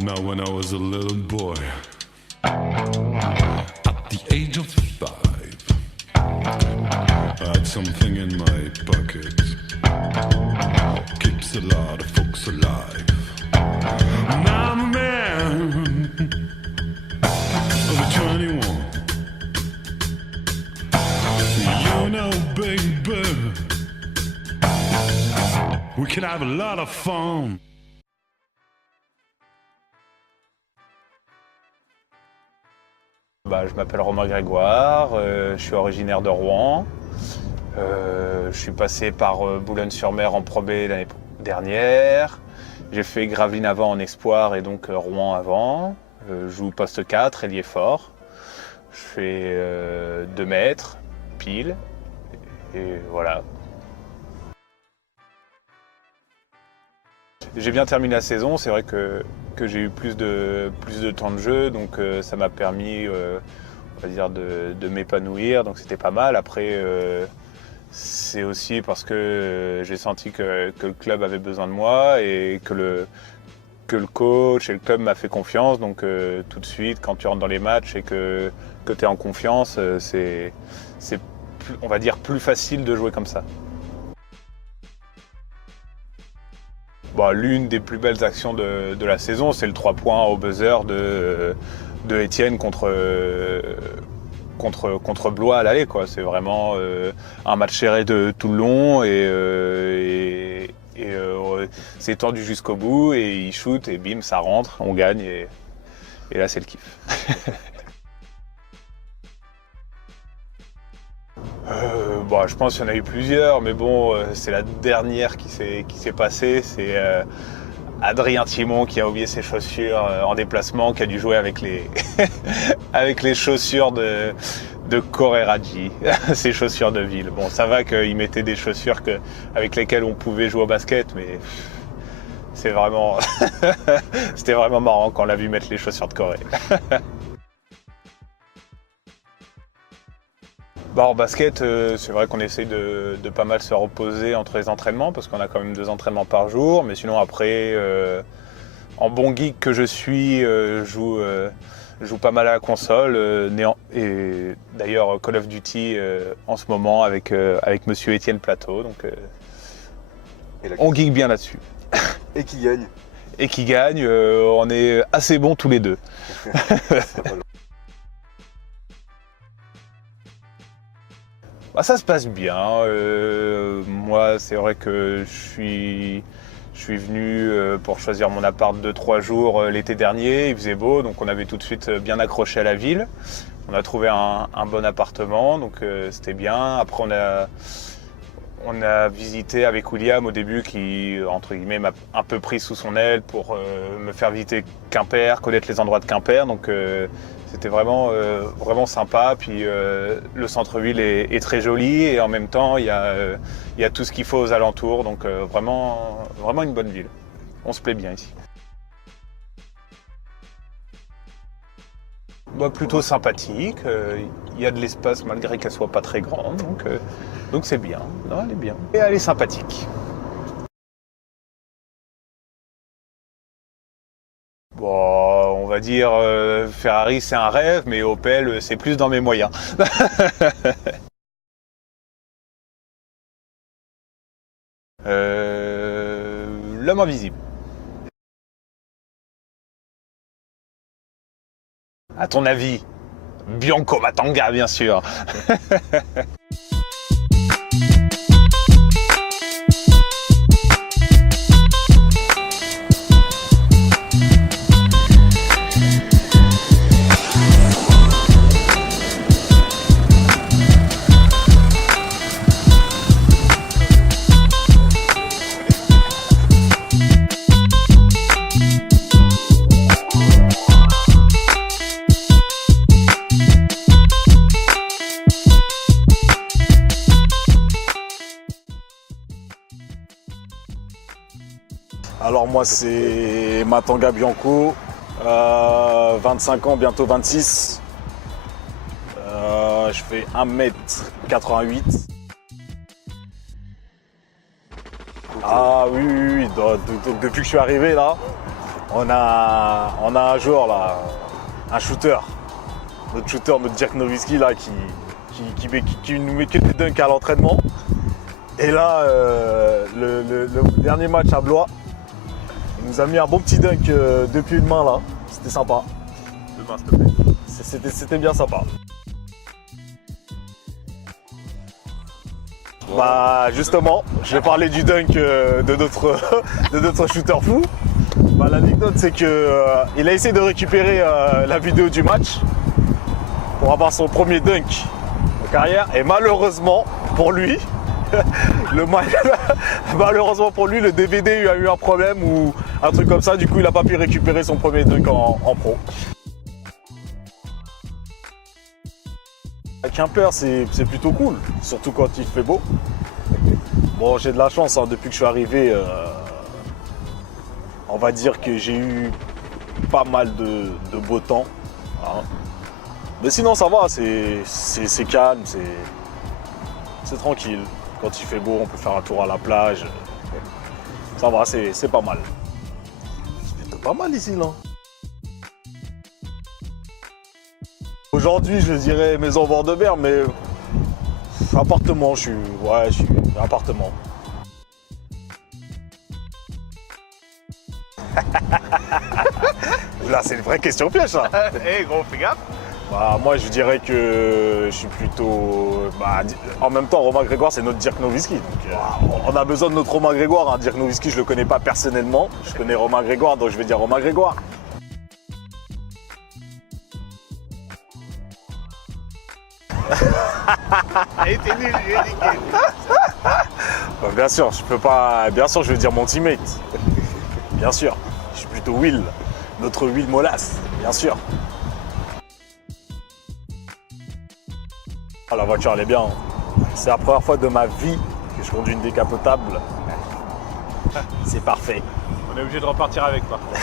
Now when I was a little boy, at the age of 5, I had something in my pocket, keeps a lot of folks alive. Now I'm a man of 21, you know baby, we can have a lot of fun. Je m'appelle Romain Grégoire, je suis originaire de Rouen. Je suis passé par Boulogne-sur-Mer en Pro B l'année dernière. J'ai fait Gravelines avant en espoir et donc Rouen avant. Je joue poste 4, ailier fort. Je fais 2 mètres, pile. Et voilà. J'ai bien terminé la saison, c'est vrai que j'ai eu plus de temps de jeu, donc ça m'a permis on va dire de m'épanouir, donc c'était pas mal. Après, c'est aussi parce que j'ai senti que le club avait besoin de moi et que le coach et le club m'a fait confiance, donc tout de suite, quand tu rentres dans les matchs et que tu es en confiance, c'est on va dire plus facile de jouer comme ça. Bon, l'une des plus belles actions de la saison, c'est le 3 points au buzzer de Étienne contre Blois à l'aller, quoi. C'est vraiment un match serré de tout le long et c'est tendu jusqu'au bout et il shoot et bim, ça rentre, on gagne et là c'est le kiff. Je pense qu'il y en a eu plusieurs, mais bon, c'est la dernière qui s'est passée. C'est Adrien Thimon qui a oublié ses chaussures en déplacement, qui a dû jouer avec les, avec les chaussures de Correraji, ses chaussures de ville. Bon, ça va qu'il mettait des chaussures avec lesquelles on pouvait jouer au basket, mais c'est vraiment... c'était vraiment marrant quand on l'a vu mettre les chaussures de Corée. En basket, c'est vrai qu'on essaye de pas mal se reposer entre les entraînements parce qu'on a quand même 2 entraînements par jour. Mais sinon après, en bon geek que je suis, je joue pas mal à la console. Et d'ailleurs Call of Duty en ce moment avec monsieur Étienne Plateau. Donc on geek bien là-dessus. Et qui gagne. Et qui gagne, on est assez bons tous les deux. Ça se passe bien. Moi, c'est vrai que je suis venu pour choisir mon appart 2-3 jours l'été dernier. Il faisait beau, donc on avait tout de suite bien accroché à la ville. On a trouvé un bon appartement, donc c'était bien. Après, on a visité avec William au début, qui, entre guillemets, m'a un peu pris sous son aile pour me faire visiter Quimper, connaître les endroits de Quimper. Donc c'était vraiment sympa. Puis le centre-ville est très joli et en même temps, il y a tout ce qu'il faut aux alentours. Donc vraiment une bonne ville. On se plaît bien ici. Plutôt sympathique. Il y a de l'espace malgré qu'elle soit pas très grande. Donc c'est bien. Non, elle est bien. Et elle est sympathique. On va dire Ferrari c'est un rêve, mais Opel c'est plus dans mes moyens. L'homme invisible. À ton avis, Bianco Matanga bien sûr. Alors moi c'est Matanga Bianco, 25 ans, bientôt 26. Je fais 1m88. Ah oui, donc depuis que je suis arrivé là, On a un joueur là, un shooter. Notre shooter, notre Dirk Nowitzki là, qui nous met que des dunks à l'entraînement. Et là, le dernier match à Blois, il nous a mis un bon petit dunk depuis une main là. C'était sympa. Demain, s'il te plaît. C'était bien sympa. Bah justement, je vais parler du dunk de notre shooter fou. Bah, l'anecdote c'est que il a essayé de récupérer la vidéo du match pour avoir son premier dunk de carrière et malheureusement pour lui, malheureusement pour lui le DVD a eu un problème ou un truc comme ça, du coup il n'a pas pu récupérer son premier dunk en pro. À Quimper, c'est plutôt cool, surtout quand il fait beau. Bon, j'ai de la chance, hein, depuis que je suis arrivé, on va dire que j'ai eu pas mal de beau temps. Hein. Mais sinon, ça va, c'est calme, c'est tranquille. Quand il fait beau, on peut faire un tour à la plage. Ça va, c'est pas mal. C'est plutôt pas mal ici, là. Aujourd'hui, je dirais maison au bord de mer, mais appartement, je suis appartement. Là, c'est une vraie question piège, ça. Eh gros, fais gaffe. Bah, moi, je dirais que je suis plutôt... Bah, en même temps, Romain Grégoire, c'est notre Dirk Nowitzki. Donc, on a besoin de notre Romain Grégoire. Hein. Dirk Nowitzki, je le connais pas personnellement. Je connais Romain Grégoire, donc je vais dire Romain Grégoire. Eh, t'es nul, j'ai niqué. Bah, bien sûr, je peux pas... Bien sûr, je vais dire mon teammate. Bien sûr. Je suis plutôt Will. Notre Will Molas, bien sûr. Ah, la voiture, elle est bien. Hein. C'est la première fois de ma vie que je conduis une décapotable. C'est parfait. On est obligé de repartir avec, par contre.